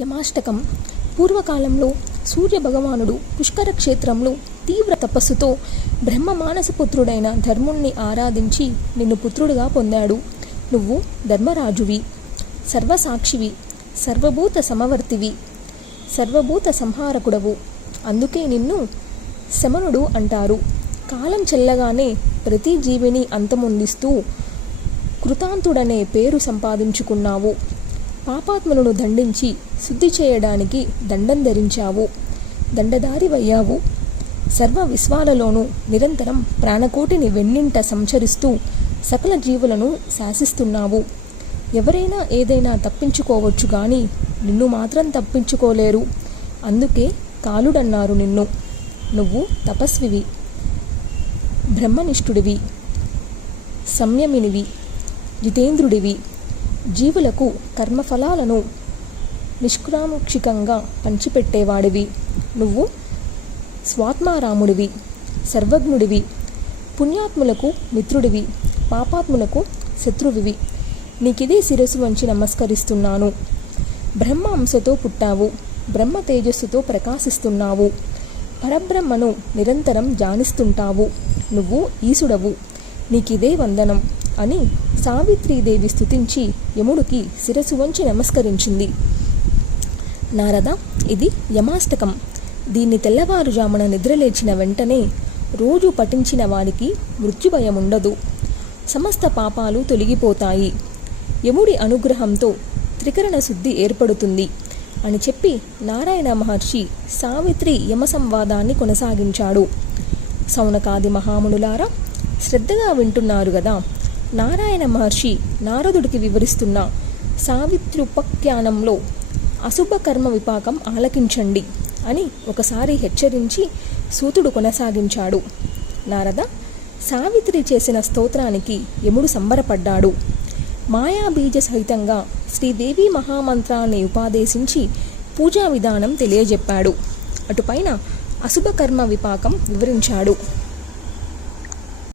యమాష్టకం. పూర్వకాలంలో సూర్యభగవానుడు పుష్కర క్షేత్రంలో తీవ్ర తపస్సుతో బ్రహ్మ మానసపుత్రుడైన ధర్ముణ్ణి ఆరాధించి నిన్ను పుత్రుడిగా పొందాడు. నువ్వు ధర్మరాజువి, సర్వసాక్షివి, సర్వభూత సమవర్తివి, సర్వభూత సంహారకుడవు. అందుకే నిన్ను శమనుడు అంటారు. కాలం చెల్లగానే ప్రతి జీవిని అంతమొందిస్తూ కృతాంతుడనే పేరు సంపాదించుకున్నావు. పాపాత్ములను దండించి శుద్ధి చేయడానికి దండం ధరించావు, దండదారివయ్యావు. సర్వ విశ్వాలలోనూ నిరంతరం ప్రాణకోటిని వెన్నింట సంచరిస్తూ సకల జీవులను శాసిస్తున్నావు. ఎవరైనా ఏదైనా తప్పించుకోవచ్చు కానీ నిన్ను మాత్రం తప్పించుకోలేరు. అందుకే కాలుడన్నారు నిన్ను. నువ్వు తపస్వివి, బ్రహ్మనిష్ఠుడివి, సంయమినివి, జితేంద్రుడివి. జీవులకు కర్మఫలాలను నిష్కాముక్షికంగా పంచిపెట్టేవాడివి. నువ్వు స్వాత్మారాముడివి, సర్వజ్ఞుడివి, పుణ్యాత్ములకు మిత్రుడివి, పాపాత్ములకు శత్రువివి. నీకిదే శిరస్సు వంచి నమస్కరిస్తున్నాను. బ్రహ్మ అంశతో పుట్టావు, బ్రహ్మ తేజస్సుతో ప్రకాశిస్తున్నావు, పరబ్రహ్మను నిరంతరం ధ్యానిస్తుంటావు. నువ్వు ఈశుడవు, నీకిదే వందనం అని సావిత్రీదేవి స్తుతించి యముడికి శిరస్సు వంచి నమస్కరించింది. నారద, ఇది యమాష్టకం. దీన్ని తెల్లవారుజామున నిద్రలేచిన వెంటనే రోజు పఠించిన వారికి మృత్యుభయం ఉండదు, సమస్త పాపాలు తొలగిపోతాయి, యముడి అనుగ్రహంతో త్రికరణ శుద్ధి ఏర్పడుతుంది అని చెప్పి నారాయణ మహర్షి సావిత్రి యమ సంవాదాన్ని కొనసాగించాడు. సౌనకాది మహామునులారా, శ్రద్ధగా వింటున్నారు కదా. నారాయణ మహర్షి నారదుడికి వివరిస్తున్న సావిత్ర్యుపాఖ్యానంలో అశుభ కర్మ విపాకం ఆలకించండి అని ఒకసారి హెచ్చరించి సూతుడు కొనసాగించాడు. నారద, సావిత్రి చేసిన స్తోత్రానికి యముడు సంబరపడ్డాడు. మాయాబీజ సహితంగా శ్రీదేవి మహామంత్రాన్ని ఉపదేశించి పూజా విధానం తెలియజెప్పాడు. అటుపైన అశుభకర్మ విపాకం వివరించాడు.